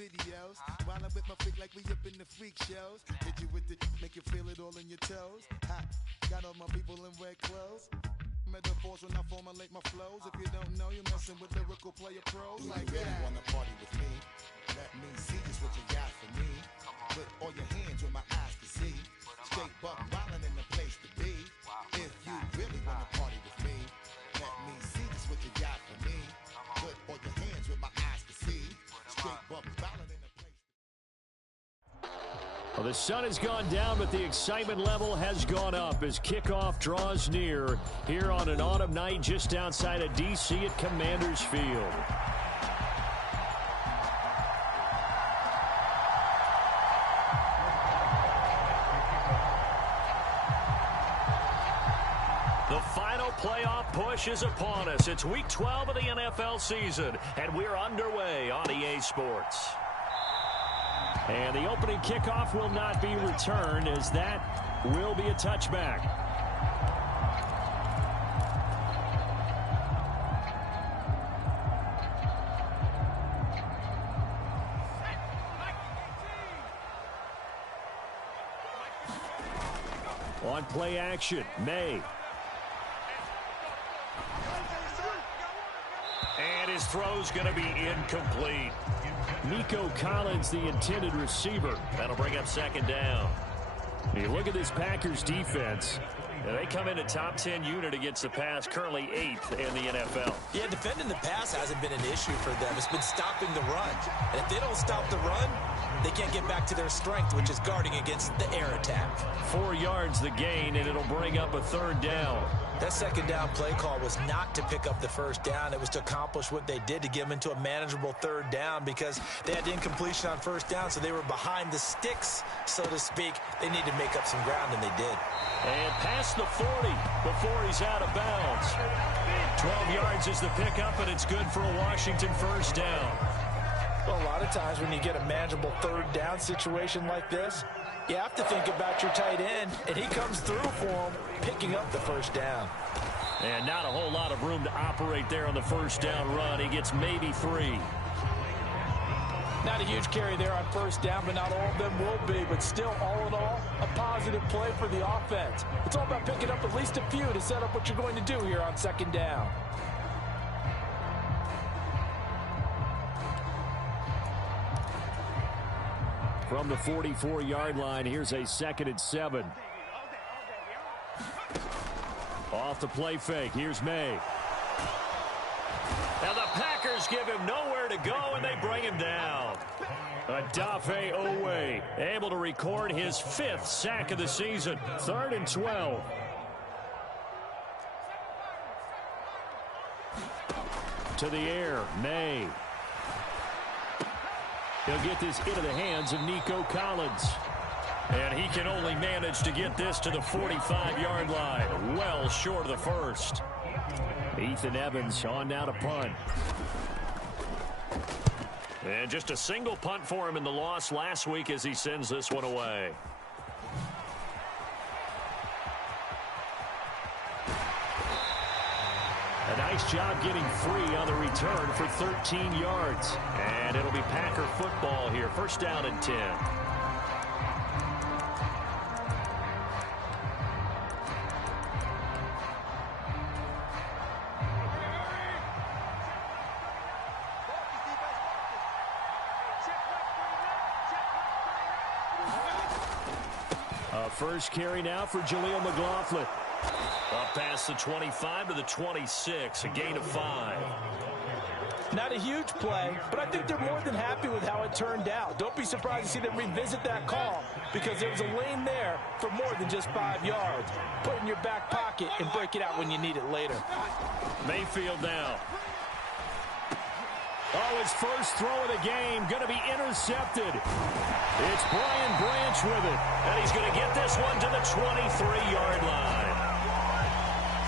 videos. While I'm with my freak like we up in the freak shows. Hit you with the make you feel it all in your toes. Ha, got all my people in red clothes. Metaphors when I formulate my flows. If you don't know, you're messing with lyrical player pros like that. You really wanna party with me? Let me see just what you got for me. Put all your hands where my eyes can see. Straight buck wildin' in the place to be. If you really wanna party with me, let me see just what you got for me. Put all your hands where my eyes can see. Straight buck wildin' in the place to be. Well, the sun has gone down, but the excitement level has gone up as kickoff draws near here on an autumn night just outside of D.C. at Commanders Field. The final playoff push is upon us. It's Week 12 of the NFL season, and we're underway on EA Sports. And the opening kickoff will not be returned, as that will be a touchback. On play action, May. And his throw's going to be incomplete. Nico Collins, the intended receiver. That'll bring up second down. You look at this Packers defense. They come in a top 10 unit against the pass, currently 8th in the NFL. Yeah, defending the pass hasn't been an issue for them. It's been stopping the run. And if they don't stop the run, they can't get back to their strength, which is guarding against the air attack. 4 yards the gain, and it'll bring up a third down. That second down play call was not to pick up the first down. It was to accomplish what they did, to get them into a manageable third down, because they had incompletion on first down, so they were behind the sticks, so to speak. They needed to make up some ground, and they did. And past the 40 before he's out of bounds. 12 yards is the pickup, and it's good for a Washington first down. Well, a lot of times when you get a manageable third down situation like this, you have to think about your tight end, and he comes through for him, picking up the first down. And not a whole lot of room to operate there on the first down run. He gets maybe 3. Not a huge carry there on first down, but not all of them will be. But still, all in all, a positive play for the offense. It's all about picking up at least a few to set up what you're going to do here on second down. From the 44-yard line, here's a 2nd and 7. Off the play fake, here's May. Now the Packers give him nowhere to go, and they bring him down. Odafe Owe able to record his 5th sack of the season. 3rd and 12. To the air, May. He'll get this into the hands of Nico Collins. And he can only manage to get this to the 45-yard line. Well short of the first. Ethan Evans on now to punt. And just a single punt for him in the loss last week as he sends this one away. A nice job getting free on the return for 13 yards. And it'll be Packer football here. First down and 10. First carry now for Jaleel McLaughlin. Up past the 25 to the 26, a gain of 5. Not a huge play, but I think they're more than happy with how it turned out. Don't be surprised to see them revisit that call, because there was a lane there for more than just 5 yards. Put it in your back pocket and break it out when you need it later. Mayfield now. Oh, his first throw of the game going to be intercepted. It's Brian Branch with it, and he's going to get this one to the 23-yard line.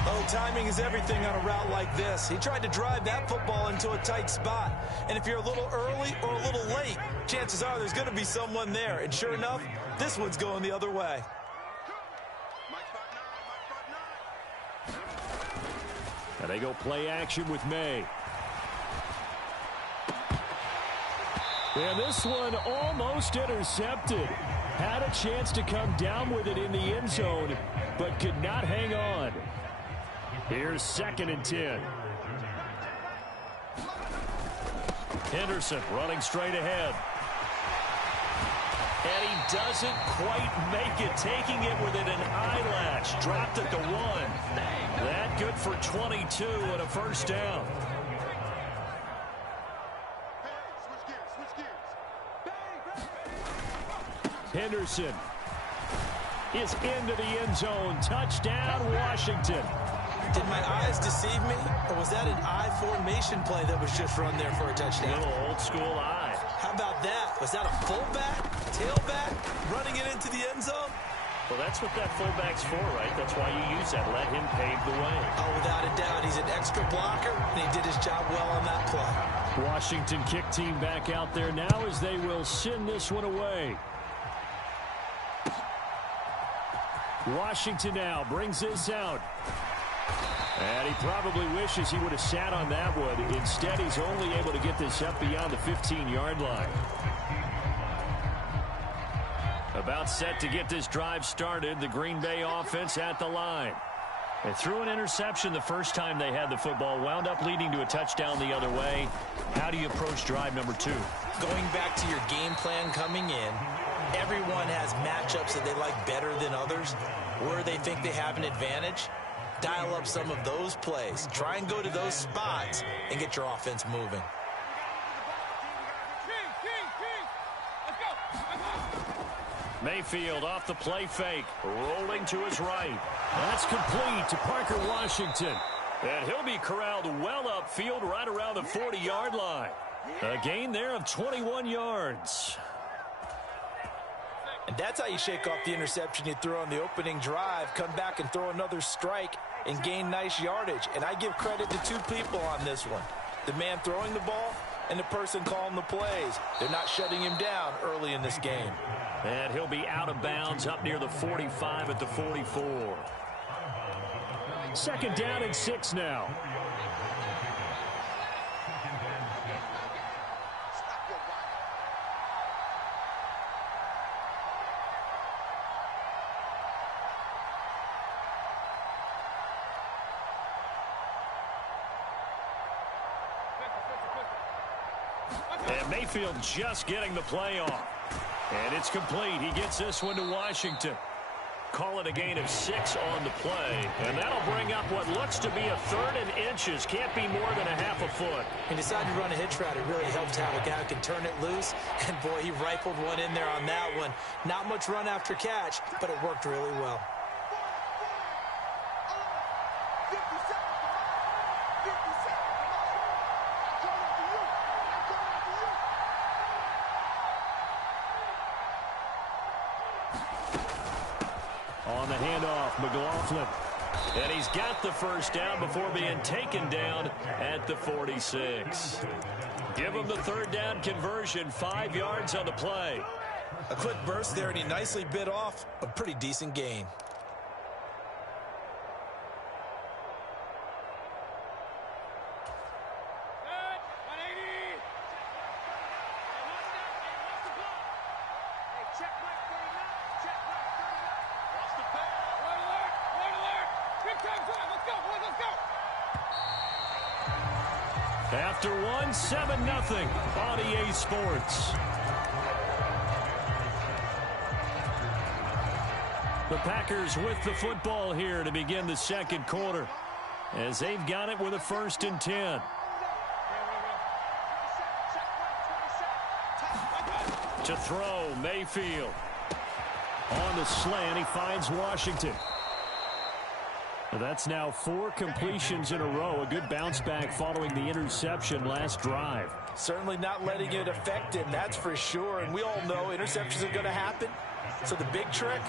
Oh, timing is everything on a route like this. He tried to drive that football into a tight spot. And if you're a little early or a little late, chances are there's going to be someone there. And sure enough, this one's going the other way. And they go play action with May. And this one almost intercepted. Had a chance to come down with it in the end zone, but could not hang on. Here's 2nd and 10. Henderson running straight ahead. And he doesn't quite make it, taking it within an eyelash. Dropped at the 1. That good for 22 and a first down. Henderson is into the end zone. Touchdown, Washington. Did my eyes deceive me, or was that an I formation play that was just run there for a touchdown? A little old school eye. How about that? Was that a fullback, tailback, running it into the end zone? Well, that's what that fullback's for, right? That's why you use that. Let him pave the way. Oh, without a doubt. He's an extra blocker, and he did his job well on that play. Washington kick team back out there now as they will send this one away. Washington now brings this out. And he probably wishes he would have sat on that one. Instead, he's only able to get this up beyond the 15-yard line. About set to get this drive started. The Green Bay offense at the line. They threw an interception the first time they had the football. Wound up leading to a touchdown the other way. How do you approach drive number 2? Going back to your game plan coming in, everyone has matchups that they like better than others, where they think they have an advantage. Dial up some of those plays. Try and go to those spots and get your offense moving. Mayfield off the play fake, rolling to his right. That's complete to Parker Washington. And he'll be corralled well upfield right around the 40-yard line. A gain there of 21 yards. And that's how you shake off the interception you threw on the opening drive. Come back and throw another strike and gain nice yardage. And I give credit to two people on this one. The man throwing the ball and the person calling the plays. They're not shutting him down early in this game. And he'll be out of bounds up near the 45 at the 44. 2nd down and 6 now. And Mayfield just getting the play off. And it's complete. He gets this one to Washington. Call it a gain of 6 on the play. And that'll bring up what looks to be a 3rd and inches. Can't be more than a half a foot. He decided to run a hitch route. It really helps to have a guy who can turn it loose. And, boy, he rifled one in there on that one. Not much run after catch, but it worked really well. On the handoff, McLaughlin. And he's got the first down before being taken down at the 46. Give him the 3rd down conversion, 5 yards on the play. A quick burst there, and he nicely bit off a pretty decent gain. After 7-0 on EA Sports. The Packers with the football here to begin the 2nd quarter, as they've got it with a 1st and 10. To throw, Mayfield. On the slant, he finds Washington. That's now 4 completions in a row. A good bounce back following the interception last drive. Certainly not letting it affect him, that's for sure. And we all know interceptions are going to happen. So the big trick,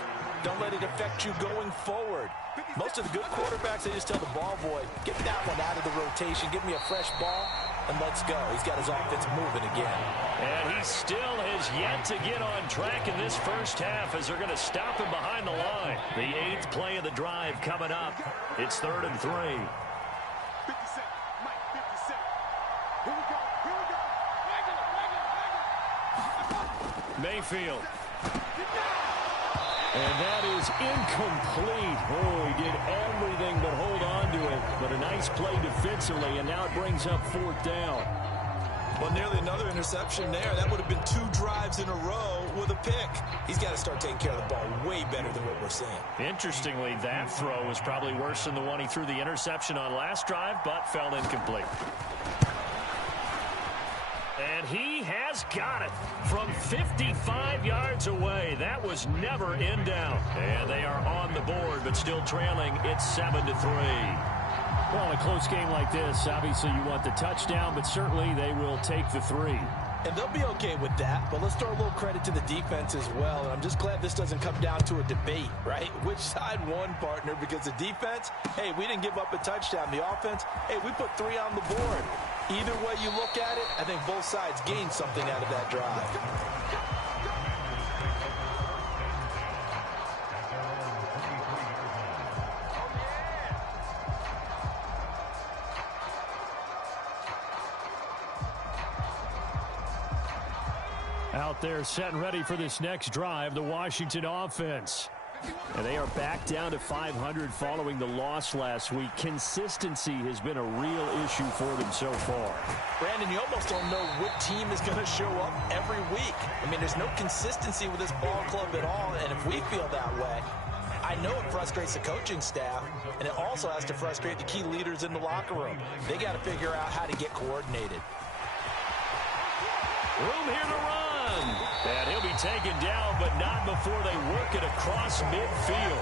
don't let it affect you going forward. Most of the good quarterbacks, they just tell the ball boy, get that one out of the rotation, give me a fresh ball, and let's go. He's got his offense moving again. And he still has yet to get on track in this first half as they're going to stop him behind the line. The 8th play of the drive coming up. It's 3rd and 3. 50 Cent, Mike, 50 Cent. Here we go, here we go. Regular. Mayfield. And that is incomplete. Oh, he did everything but hold on to it. But a nice play defensively, and now it brings up 4th down. Well, nearly another interception there. That would have been 2 drives in a row with a pick. He's got to start taking care of the ball way better than what we're seeing. Interestingly, that throw was probably worse than the one he threw the interception on last drive, but fell incomplete. And he has got it from 55 yards away. That was never in doubt. And they are on the board, but still trailing. It's 7-3. Well, in a close game like this, obviously you want the touchdown, but certainly they will take the 3. And they'll be okay with that, but let's throw a little credit to the defense as well. And I'm just glad this doesn't come down to a debate, right? Which side won, partner? Because the defense, hey, we didn't give up a touchdown. The offense, hey, we put 3 on the board. Either way you look at it, I think both sides gained something out of that drive. Out there set and ready for this next drive, the Washington offense. And they are back down to 500 following the loss last week. Consistency has been a real issue for them so far. Brandon, you almost don't know what team is going to show up every week. I mean, there's no consistency with this ball club at all, and if we feel that way, I know it frustrates the coaching staff, and it also has to frustrate the key leaders in the locker room. They got to figure out how to get coordinated. Room here to run. And he'll be taken down, but not before they work it across midfield.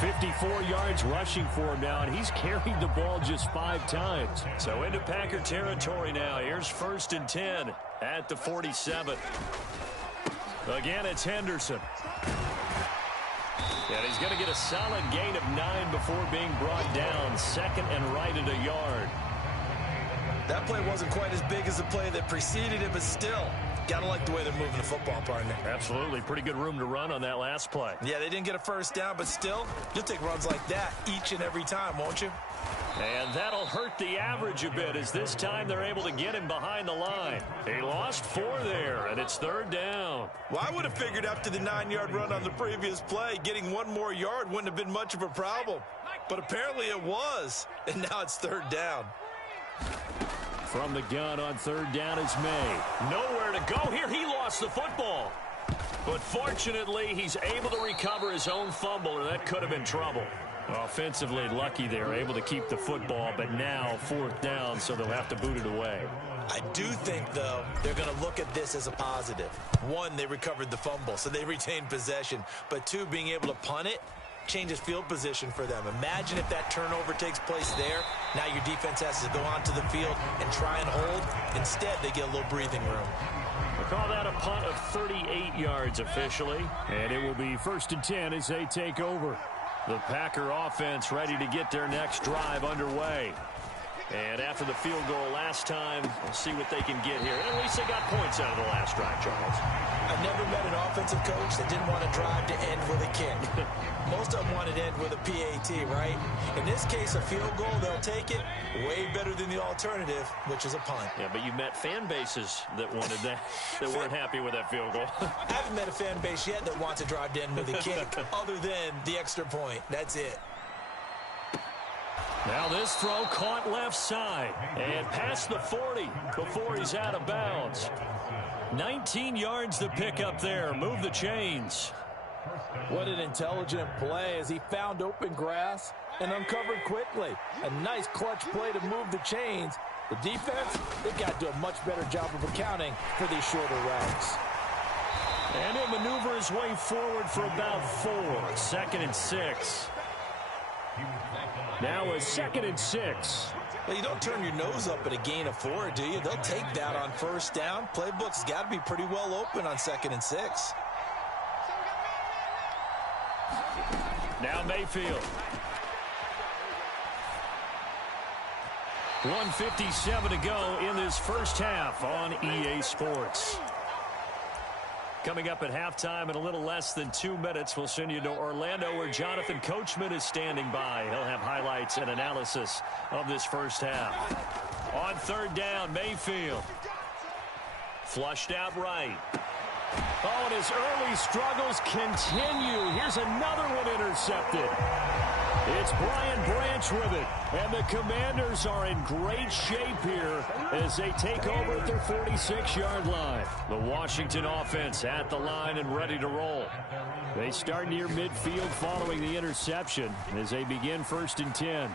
54 yards rushing for him now, and he's carried the ball just 5 times. So into Packer territory now. Here's 1st and 10 at the 47. Again, it's Henderson. And he's going to get a solid gain of 9 before being brought down. 2nd and right at a yard. That play wasn't quite as big as the play that preceded it, but still, gotta like the way they're moving the football, partner. Absolutely. Pretty good room to run on that last play. Yeah, they didn't get a 1st down, but still, you'll take runs like that each and every time, won't you? And that'll hurt the average a bit, as this time they're able to get him behind the line. He lost 4 there, and it's 3rd down. Well, I would have figured after the 9-yard run on the previous play, getting 1 more yard wouldn't have been much of a problem. But apparently it was, and now it's 3rd down. From the gun on 3rd down is May. Nowhere to go here. He lost the football. But fortunately, he's able to recover his own fumble, and that could have been trouble. Offensively lucky they're able to keep the football, but now 4th down, so they'll have to boot it away. I do think, though, they're going to look at this as a positive. 1, they recovered the fumble, so they retained possession. But 2, being able to punt it changes field position for them. Imagine if that turnover takes place there. Now your defense has to go onto the field and try and hold. Instead, they get a little breathing room. We'll call that a punt of 38 yards officially. And it will be 1st and 10 as they take over. The Packer offense ready to get their next drive underway. And after the field goal last time, we'll see what they can get here. And at least they got points out of the last drive, Charles. I've never met an offensive coach that didn't want to drive to end with a kick. Most of them wanted to end with a PAT, right? In this case, a field goal, they'll take it. Way better than the alternative, which is a punt. Yeah, but you met fan bases that wanted that, that weren't happy with that field goal. I haven't met a fan base yet that wants to drive to end with a kick, other than the extra point. That's it. Now this throw caught left side and past the 40 before he's out of bounds. 19 yards to pick up there. Move the chains. What an intelligent play as he found open grass and uncovered quickly. A nice clutch play to move the chains. The defense, they've got to do a much better job of accounting for these shorter routes. And he'll maneuver his way forward for about 4. 2nd and 6. Now a 2nd and 6. Well, you don't turn your nose up at a gain of 4, do you? They'll take that on 1st down. Playbook's got to be pretty well open on 2nd and 6. Now Mayfield. 1:57 to go in this first half on EA Sports. Coming up at halftime in a little less than 2 minutes, we'll send you to Orlando where Jonathan Coachman is standing by. He'll have highlights and analysis of this first half. On 3rd down, Mayfield. Flushed out right. Oh, and his early struggles continue. Here's another one intercepted. It's Brian Branch with it. And the Commanders are in great shape here as they take over at their 46-yard line. The Washington offense at the line and ready to roll. They start near midfield following the interception as they begin 1st and 10.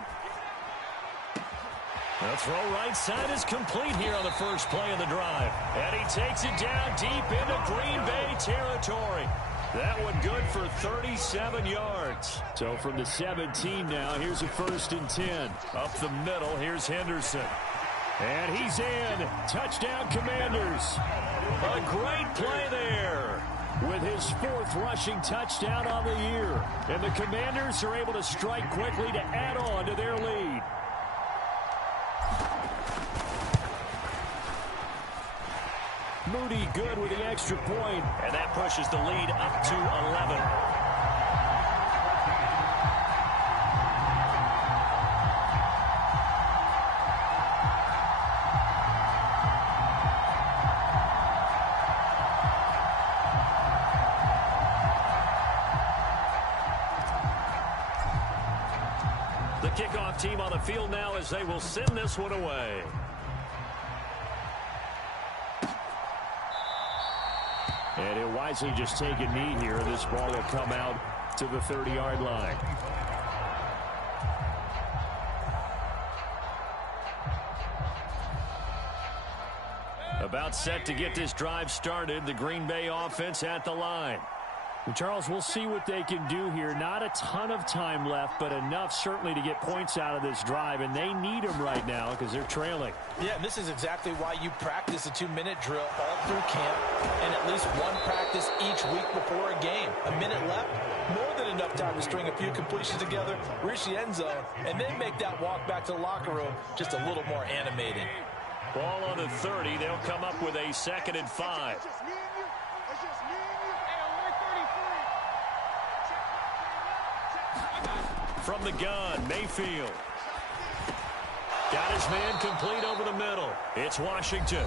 The throw right side is complete here on the first play of the drive. And he takes it down deep into Green Bay territory. That one good for 37 yards. So from the 17 now, here's a 1st and 10. Up the middle, here's Henderson. And he's in. Touchdown, Commanders. A great play there with his 4th rushing touchdown on the year. And the Commanders are able to strike quickly to add on to their lead. Moody good with the extra point. And that pushes the lead up to 11. The kickoff team on the field now as they will send this one away. And he'll wisely just take a knee here. This ball will come out to the 30-yard line. About set to get this drive started. The Green Bay offense at the line. And Charles, we'll see what they can do here. Not a ton of time left, but enough certainly to get points out of this drive. And they need them right now because they're trailing. Yeah, and this is exactly why you practice a 2-minute drill all through camp and at least one practice each week before a game. A minute left, more than enough time to string a few completions together, reach the end zone, and then make that walk back to the locker room just a little more animated. Ball on the 30. They'll come up with a 2nd and 5. From the gun, Mayfield. Got his man complete over the middle. It's Washington.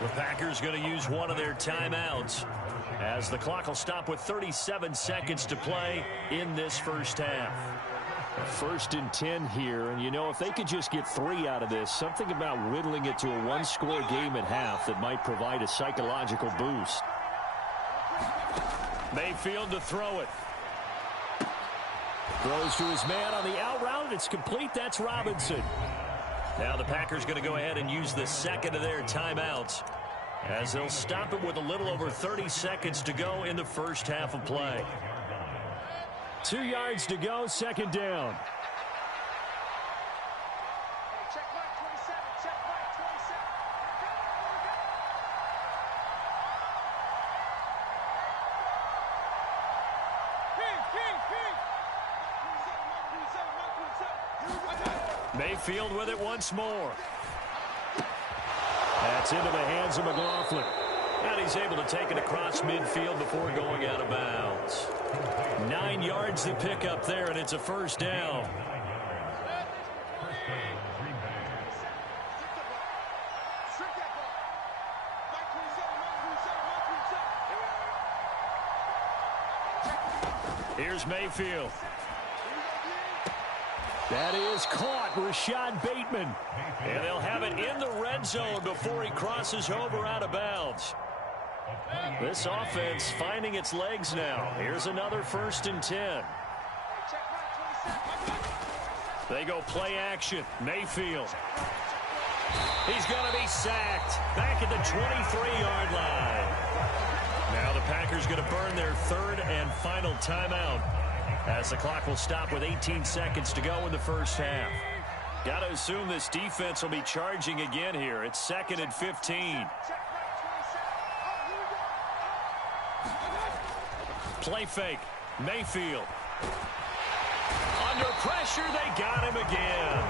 The Packers going to use one of their timeouts as the clock will stop with 37 seconds to play in this first half. 1st and 10 here, and you know, if they could just get 3 out of this, something about whittling it to a 1-score game at half that might provide a psychological boost. Mayfield to throw it. Throws to his man on the out route, and it's complete. That's Robinson. Now the Packers going to go ahead and use the 2nd of their timeouts as they'll stop it with a little over 30 seconds to go in the first half of play. 2 yards to go, 2nd down. Check mark 27, check mark 27. Mayfield with it once more. That's into the hands of McLaughlin. And he's able to take it across midfield before going out of bounds. 9 yards to pick up there, and it's a 1st down. Here's Mayfield. That is caught, Rashad Bateman. And they'll have it in the red zone before he crosses over out of bounds. This offense finding its legs now. Here's another 1st and 10. They go play action. Mayfield. He's going to be sacked back at the 23-yard line. Now the Packers going to burn their 3rd and final timeout as the clock will stop with 18 seconds to go in the first half. Got to assume this defense will be charging again here. It's 2nd and 15. Play fake. Mayfield. Under pressure, they got him again.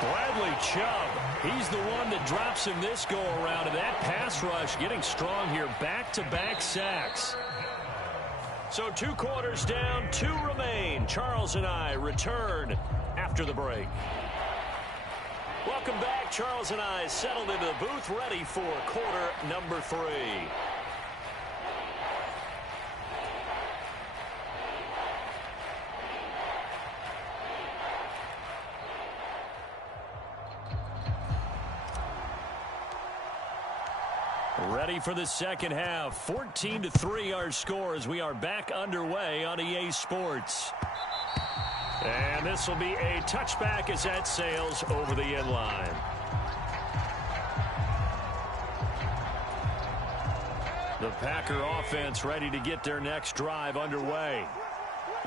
Bradley Chubb, he's the one that drops him this go-around, and that pass rush getting strong here. Back-to-back sacks. So 2 quarters down, 2 remain. Charles and I return after the break. Welcome back. Charles and I settled into the booth, ready for quarter number 3. Ready for the second half. 14-3 our score as we are back underway on EA Sports. And this will be a touchback as that sails over the end line. The Packer offense ready to get their next drive underway.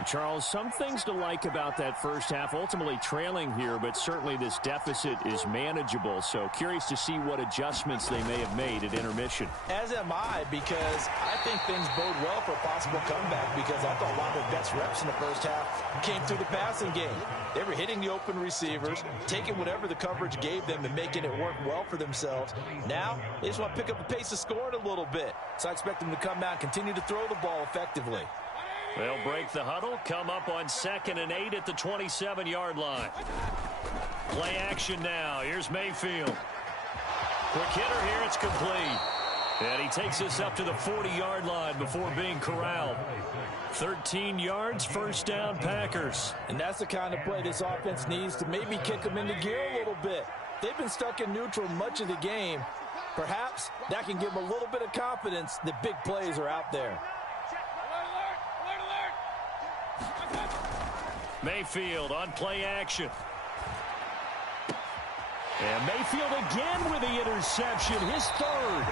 Charles, some things to like about that first half. Ultimately trailing here, but certainly this deficit is manageable. So curious to see what adjustments they may have made at intermission. As am I, because I think things bode well for a possible comeback, because I thought a lot of their best reps in the first half came through the passing game. They were hitting the open receivers, taking whatever the coverage gave them and making it work well for themselves. Now, they just want to pick up the pace of scoring a little bit. So I expect them to come out and continue to throw the ball effectively. They'll break the huddle, come up on 2nd and 8 at the 27-yard line. Play action now. Here's Mayfield. Quick hitter here. It's complete. And he takes us up to the 40-yard line before being corralled. 13 yards, first down, Packers. And that's the kind of play this offense needs to maybe kick them into gear a little bit. They've been stuck in neutral much of the game. Perhaps that can give them a little bit of confidence that big plays are out there. Mayfield on play action. And Mayfield again with the interception, his third.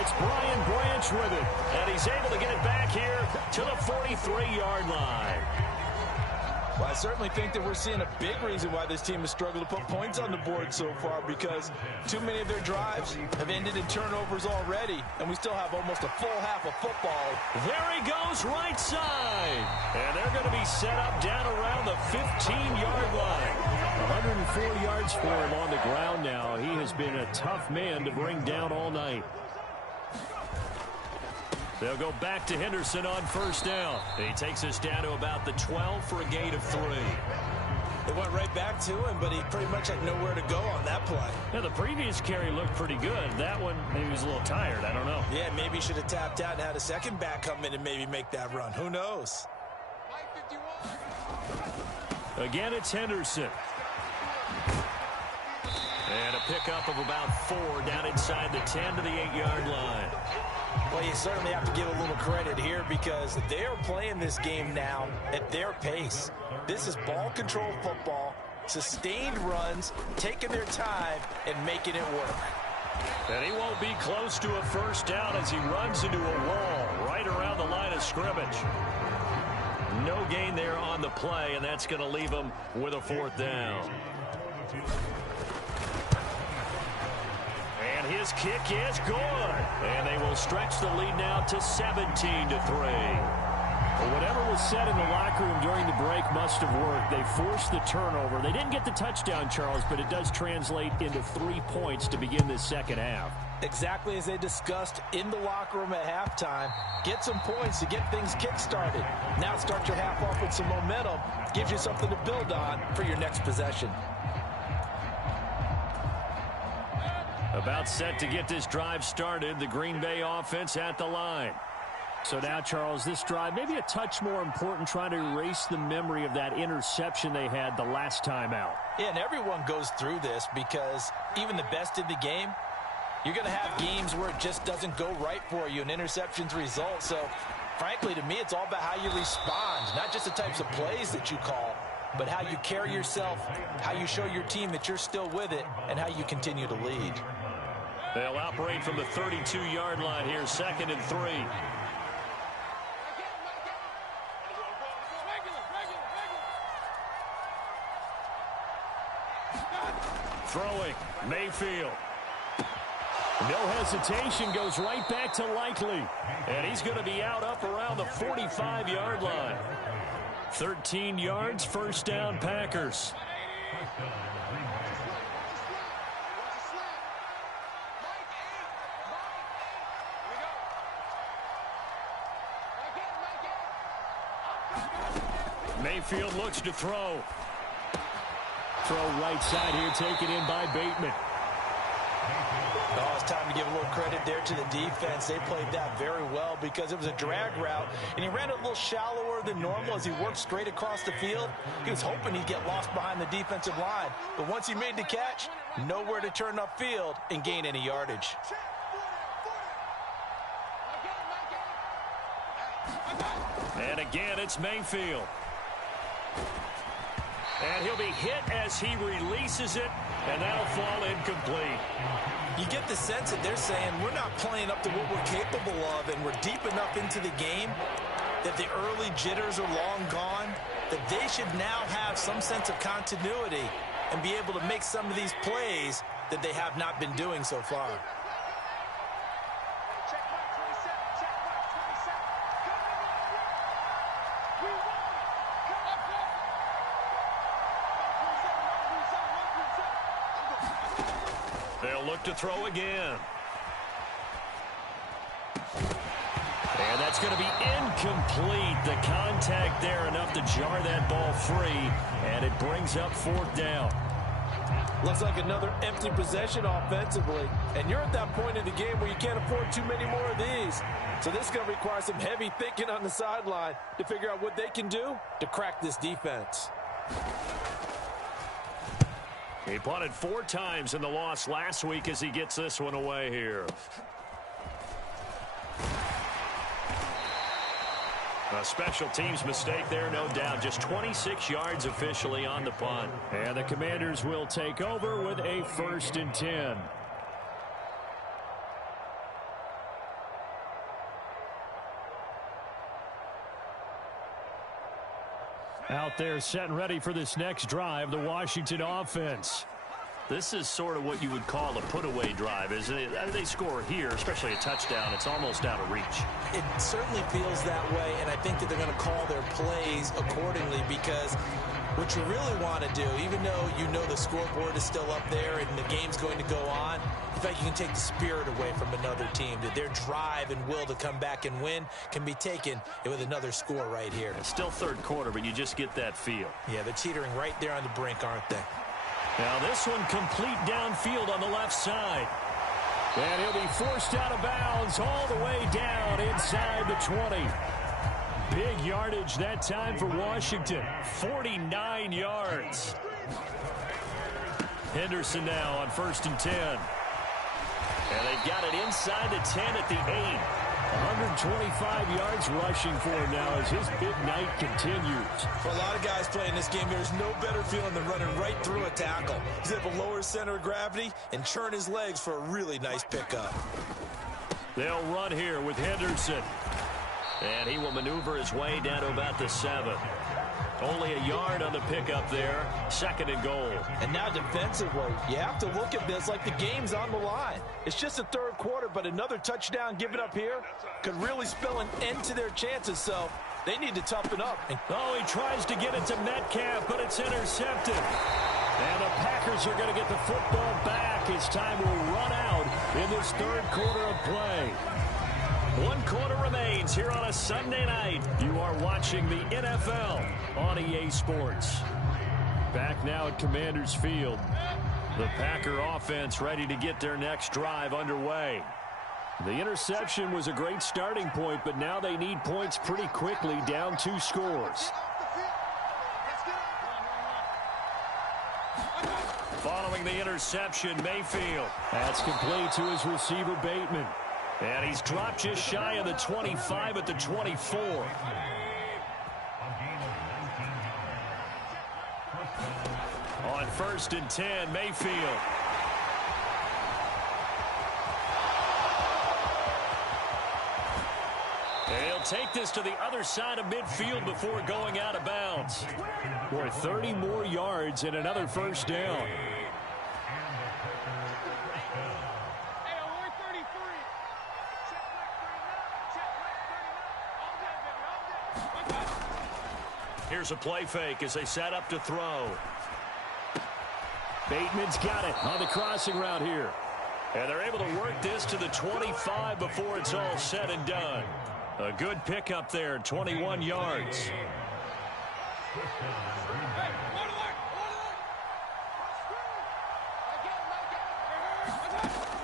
It's Brian Branch with it, and he's able to get it back here to the 43-yard line. Well, I certainly think that we're seeing a big reason why this team has struggled to put points on the board so far, because too many of their drives have ended in turnovers already, and we still have almost a full half of football. There he goes, right side. And they're going to be set up down around the 15-yard line. 104 yards for him on the ground now. He has been a tough man to bring down all night. They'll go back to Henderson on first down. He takes us down to about the 12 for a gain of 3. They went right back to him, but he pretty much had nowhere to go on that play. Yeah, the previous carry looked pretty good. That one, maybe he was a little tired. I don't know. Yeah, maybe he should have tapped out and had a second back come in and maybe make that run. Who knows? Again, it's Henderson. And a pickup of about 4 down inside the 10 to the 8-yard line. Well, you certainly have to give a little credit here, because they are playing this game now at their pace. This is ball control football, sustained runs, taking their time, and making it work. And he won't be close to a first down as he runs into a wall right around the line of scrimmage. No gain there on the play, and that's going to leave him with a 4th down. And his kick is good. And they will stretch the lead now to 17-3. Well, whatever was said in the locker room during the break must have worked. They forced the turnover. They didn't get the touchdown, Charles, but it does translate into 3 points to begin this second half. Exactly as they discussed in the locker room at halftime. Get some points to get things kick-started. Now start your half off with some momentum. Gives you something to build on for your next possession. About set to get this drive started. The Green Bay offense at the line. So now, Charles, this drive maybe a touch more important, trying to erase the memory of that interception they had the last time out. Yeah, and everyone goes through this, because even the best in the game, you're going to have games where it just doesn't go right for you, and interceptions result. So, frankly, to me, it's all about how you respond, not just the types of plays that you call, but how you carry yourself, how you show your team that you're still with it, and how you continue to lead. They'll operate from the 32-yard line here, 2nd and 3. Throwing, Mayfield. No hesitation, goes right back to Likely. And he's going to be out up around the 45-yard line. 13 yards, first down, Packers. Mayfield looks to throw. Throw right side here, taken in by Bateman. Oh, it's time to give a little credit there to the defense. They played that very well, because it was a drag route, and he ran it a little shallower than normal as he worked straight across the field. He was hoping he'd get lost behind the defensive line, but once he made the catch, nowhere to turn upfield and gain any yardage. And again, it's Mayfield. And he'll be hit as he releases it, and that'll fall incomplete. You get the sense that they're saying we're not playing up to what we're capable of, and we're deep enough into the game that the early jitters are long gone, that they should now have some sense of continuity and be able to make some of these plays that they have not been doing so far. They'll look to throw again. And that's going to be incomplete. The contact there enough to jar that ball free, and it brings up fourth down. Looks like another empty possession offensively, and you're at that point in the game where you can't afford too many more of these. So this is going to require some heavy thinking on the sideline to figure out what they can do to crack this defense. He punted 4 times in the loss last week as he gets this one away here. A special teams mistake there, no doubt. Just 26 yards officially on the punt. And the Commanders will take over with a 1st and 10. Out there set and ready for this next drive, the Washington offense. This is sort of what you would call a put-away drive, isn't it? They score here, especially a touchdown. It's almost out of reach. It certainly feels that way, and I think that they're going to call their plays accordingly, because what you really want to do, even though you know the scoreboard is still up there and the game's going to go on, in fact, you can take the spirit away from another team. That their drive and will to come back and win can be taken with another score right here. It's still third quarter, but you just get that feel. Yeah, they're teetering right there on the brink, aren't they? Now this one complete downfield on the left side. And he'll be forced out of bounds all the way down inside the 20. Big yardage that time for Washington. 49 yards. Henderson now on 1st and 10. And they've got it inside the 10 at the 8. 125 yards rushing for him now as his big night continues. For a lot of guys playing this game, there's no better feeling than running right through a tackle. He's able to lower his center of gravity and churn his legs for a really nice pickup. They'll run here with Henderson. And he will maneuver his way down to about the 7. Only a yard on the pickup there. 2nd and goal. And now defensively, you have to look at this like the game's on the line. It's just the third quarter, but another touchdown given up here could really spell an end to their chances, so they need to toughen up. Oh, he tries to get it to Metcalf, but it's intercepted. And the Packers are going to get the football back. His time will run out in this third quarter of play. 1 quarter remains here on a Sunday night. You are watching the NFL on EA Sports. Back now at Commanders Field. The Packer offense ready to get their next drive underway. The interception was a great starting point, but now they need points pretty quickly, down 2 scores. Following the interception, Mayfield. That's complete to his receiver, Bateman. And he's dropped just shy of the 25 at the 24. On 1st and 10, Mayfield. And he'll take this to the other side of midfield before going out of bounds. Boy, 30 more yards and another 1st down. Here's a play fake as they set up to throw. Bateman's got it on the crossing route here. And they're able to work this to the 25 before it's all said and done. A good pickup there, 21 yards.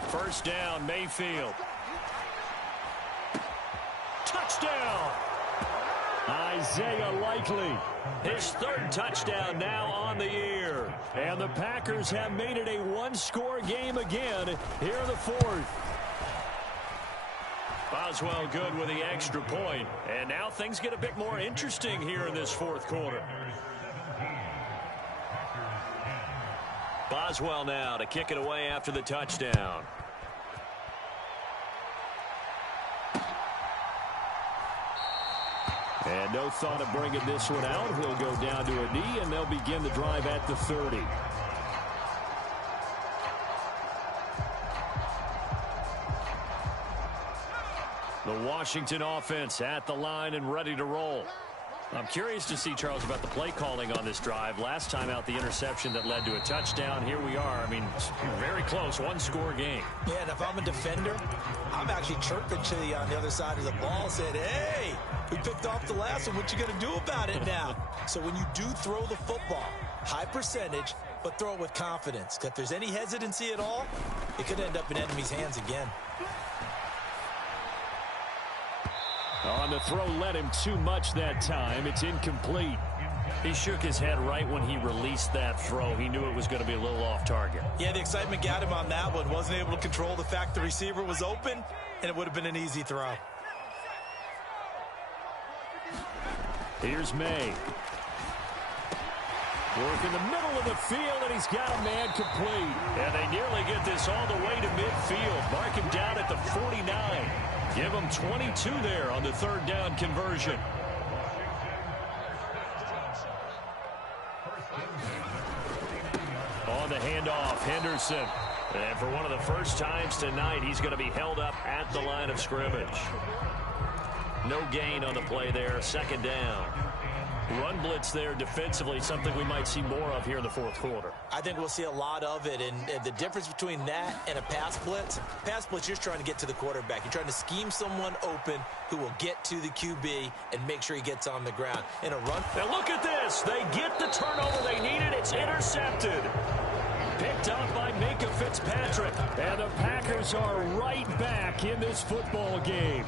First down, Mayfield. Touchdown! Isaiah Likely, his 3rd touchdown now on the year. And the Packers have made it a 1-score game again here in the 4th. Boswell good with the extra point. And now things get a bit more interesting here in this fourth quarter. Boswell now to kick it away after the touchdown. And no thought of bringing this one out. He'll go down to a knee, and they'll begin the drive at the 30. The Washington offense at the line and ready to roll. I'm curious to see, Charles, about the play calling on this drive. Last time out, the interception that led to a touchdown. Here we are. I mean, very close, one-score game. Yeah, and if I'm a defender, I'm actually chirping to you on the other side of the ball, saying, hey, we picked off the last one. What you going to do about it now? So when you do throw the football, high percentage, but throw it with confidence. If there's any hesitancy at all, it could end up in enemy's hands again. On the throw, led him too much that time. It's incomplete. He shook his head right when he released that throw. He knew it was going to be a little off target. Yeah, the excitement got him on that one. Wasn't able to control the fact the receiver was open, and it would have been an easy throw. Here's May. Work in the middle of the field, and he's got a man complete. And they nearly get this all the way to midfield. Mark him down at the 49. Give him 22 there on the third down conversion. On the handoff, Henderson. And for one of the first times tonight, he's going to be held up at the line of scrimmage. No gain on the play there, second down. Run blitz there defensively, something we might see more of here in the fourth quarter. I think we'll see a lot of it, and the difference between that and a pass blitz, you're just trying to get to the quarterback. You're trying to scheme someone open who will get to the QB and make sure he gets on the ground. In a run. Now look at this. They get the turnover they needed. It's intercepted. Picked up by Minka Fitzpatrick. And the Packers are right back in this football game.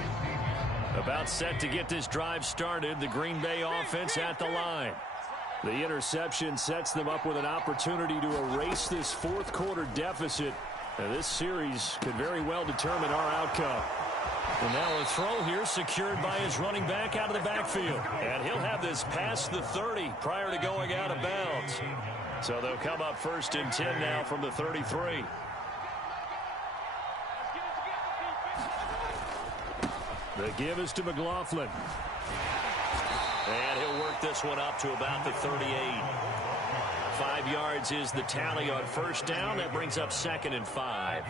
About set to get this drive started, the Green Bay offense at the line. The interception sets them up with an opportunity to erase this fourth quarter deficit. Now, this series could very well determine our outcome. And now a throw here secured by his running back out of the backfield. And he'll have this past the 30 prior to going out of bounds. So they'll come up first and 10 now from the 33. The give is to McLaughlin. And he'll work this one up to about the 38. 5 yards is the tally on first down. That brings up second and 5.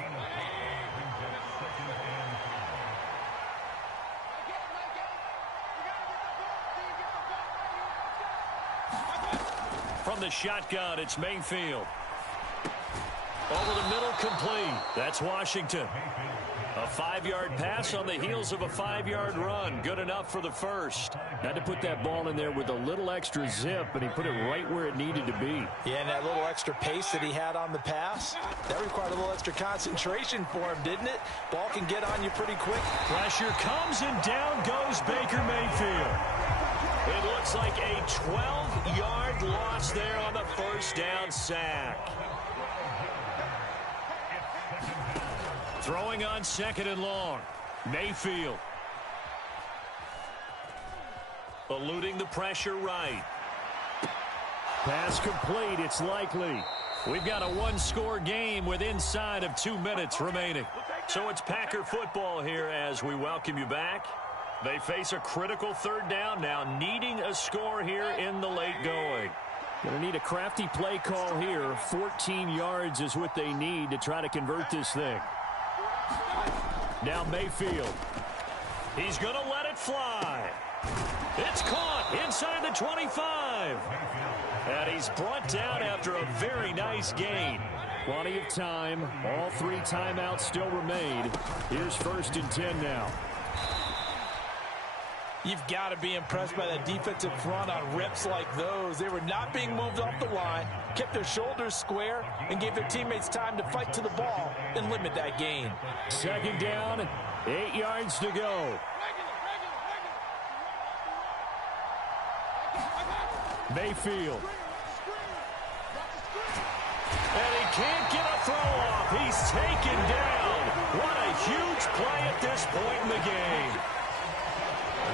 From the shotgun, it's Mayfield. Over the middle, complete. That's Washington. A 5-yard pass on the heels of a 5-yard run. Good enough for the first. Had to put that ball in there with a little extra zip, and he put it right where it needed to be. Yeah, and that little extra pace that he had on the pass, that required a little extra concentration for him, didn't it? Ball can get on you pretty quick. Pressure comes, and down goes Baker Mayfield. It looks like a 12-yard loss there on the first down sack. Throwing on second and long. Mayfield. Eluding the pressure right. Pass complete. It's likely. We've got a one-score game with inside of 2 minutes remaining. So it's Packer football here as we welcome you back. They face a critical third down now, needing a score here in the late going. Going to need a crafty play call here. 14 yards is what they need to try to convert this thing. Now Mayfield. He's going to let it fly. It's caught inside the 25. And he's brought down after a very nice gain. Plenty of time. All 3 timeouts still remain. Here's first and 10 now. You've got to be impressed by that defensive front on rips like those. They were not being moved off the line, kept their shoulders square, and gave their teammates time to fight to the ball and limit that gain. Second down, 8 yards to go. Mayfield. And he can't get a throw off. He's taken down. What a huge play at this point in the game.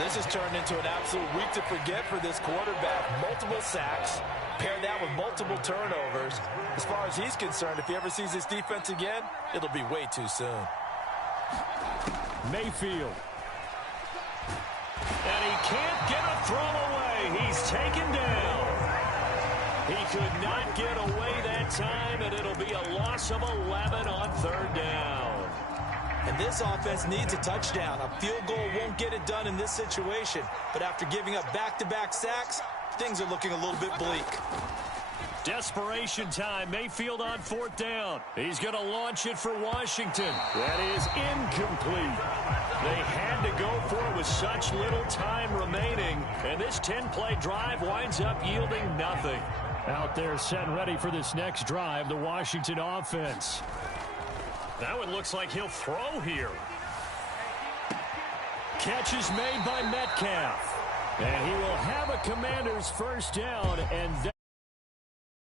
This has turned into an absolute week to forget for this quarterback. Multiple sacks, pair that with multiple turnovers. As far as he's concerned, if he ever sees his defense again, it'll be way too soon. Mayfield. And he can't get a throw away. He's taken down. He could not get away that time, and it'll be a loss of 11 on third down. And this offense needs a touchdown. A field goal won't get it done in this situation. But after giving up back-to-back sacks, things are looking a little bit bleak. Desperation time. Mayfield on fourth down. He's going to launch it for Washington. That is incomplete. They had to go for it with such little time remaining. And this 10-play drive winds up yielding nothing. Out there set and ready for this next drive, the Washington offense. Now it looks like he'll throw here. Catch is made by Metcalf. And he will have a Commander's first down, and that